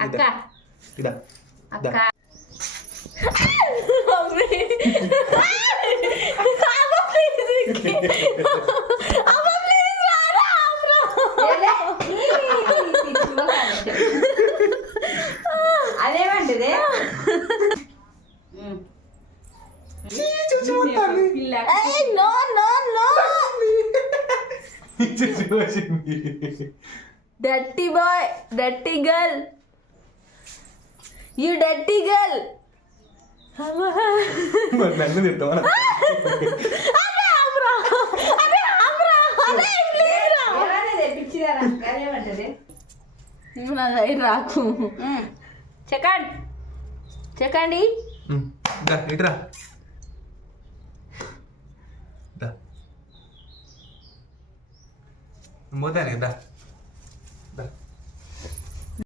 అక్క ఇదా అక్క అదేమంటది dirty boy dirty girl you dirty girl నన్ను తింటావా రాకు చెకండి చెకండి ఇట్రా పోతాను కదా